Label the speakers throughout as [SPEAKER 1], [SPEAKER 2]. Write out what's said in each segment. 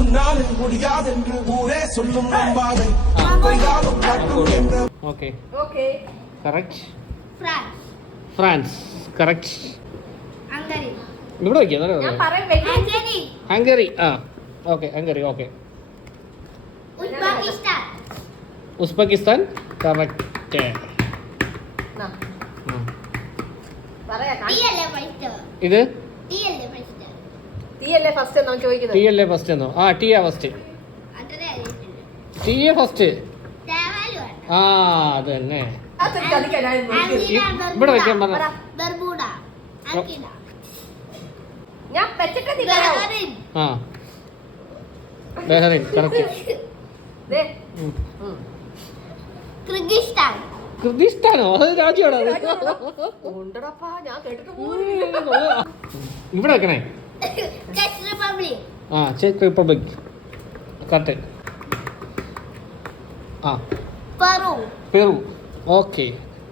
[SPEAKER 1] Okay correct. France correct. ഇവിടെ വയ്ക്കാം. Hungary. ആ okay, Hungary. Okay. Uzbekistan correct. ഇത് ടി അല്ലേ ഫസ്റ്റ് എന്നോ? ആ ടി ആ ഫസ്റ്റ്. T A first. ആ അത് തന്നെ. ഇവിടെ വെക്കാൻ പറഞ്ഞ ആ ബഹ്റൈൻ കറക്റ്റ്. കിർഗിസ്ഥാനോ? അത് രാജ്യമാണോ? ഇവിടെ വെക്കണേ. ആ ചെക്ക് റിപ്പബ്ലിക് കറക്റ്റ്. ആ പെറു. Okay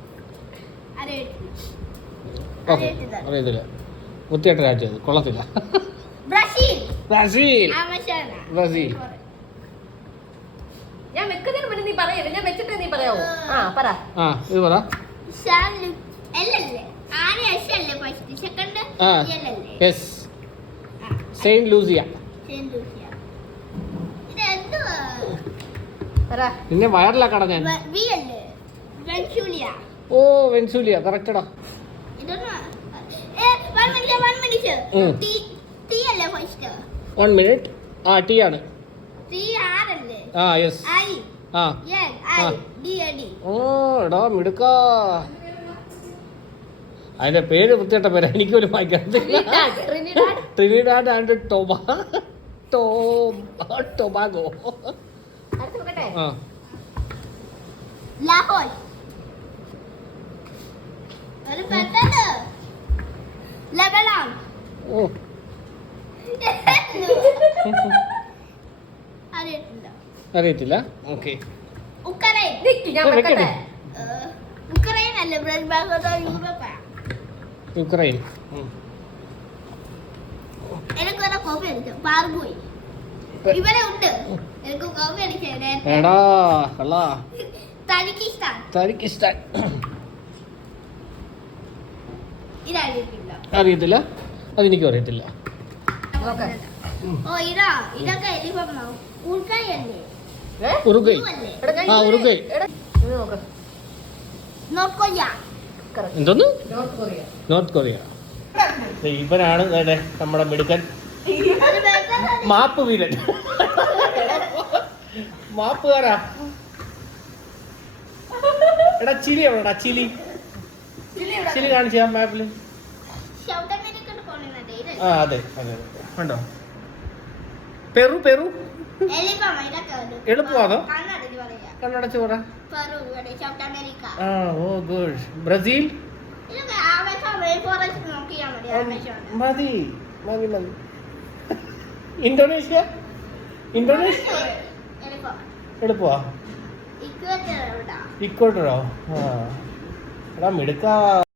[SPEAKER 1] okay. അറിയത്തില്ല. വൃത്തിയായിട്ട രാജ്യം അത്, കൊള്ളത്തില്ല. ബ്രസീൽ.
[SPEAKER 2] ഞാൻ വെക്കുന്നതിന് മുന്നേ നീ പറയല്ലേ, ഞാൻ വെച്ചിട്ട് നീ പറയാവോ? ആ പറ.
[SPEAKER 1] ആ ഇത് പറ. Saint Lucia. നിന്നെ വയറിലാക്കട ഞാൻ. ഓ വെൻസൂലിയ കറക്റ്റടാ. One minute. ആ ടി ആണ്. ആ യെസ്. ആ ഓ എടാ മിടുക്കാ. അതിന്റെ പേര് വൃത്തിയിട്ട പേര് എനിക്ക് പോലും വായിക്കാൻ. Trinidad and Tobago. ആ
[SPEAKER 3] ലാഹോർ. ലെബനോൺ.
[SPEAKER 1] ഓ അറിയത്തില്ല. ഓക്കെ.
[SPEAKER 3] ഉക്രൈൻ.
[SPEAKER 1] യുക്രൈൻ. തജിക്കിസ്ഥാൻ. അറിയത്തില്ല. അതെനിക്കും അറിയത്തില്ല. ഉറുഗ്വേ. ആ ഉറുഗ്വേ. എന്തോന്ന്? North Korea. ഇവനാണ് നമ്മുടെ മിടുക്കൻ മാപ്പ് വീരൻ. മാപ്പുകാരാ. എടാ ചിലി എവിടെടാ? ചിലി കാണിച്ചാ മാപ്പില്. ആ അതെ അതെ ഉണ്ടോ? പെറു. എളുപ്പമാണോ? കണ്ണടച്ച് പറ. ആ ഓ ഗുഡ്. ബ്രസീൽ. മതി. ഇന്തോനേഷ്യ. എളുപ്പമാ. ഇക്വഡറോ? ആ എടാ മിടുക്കാ.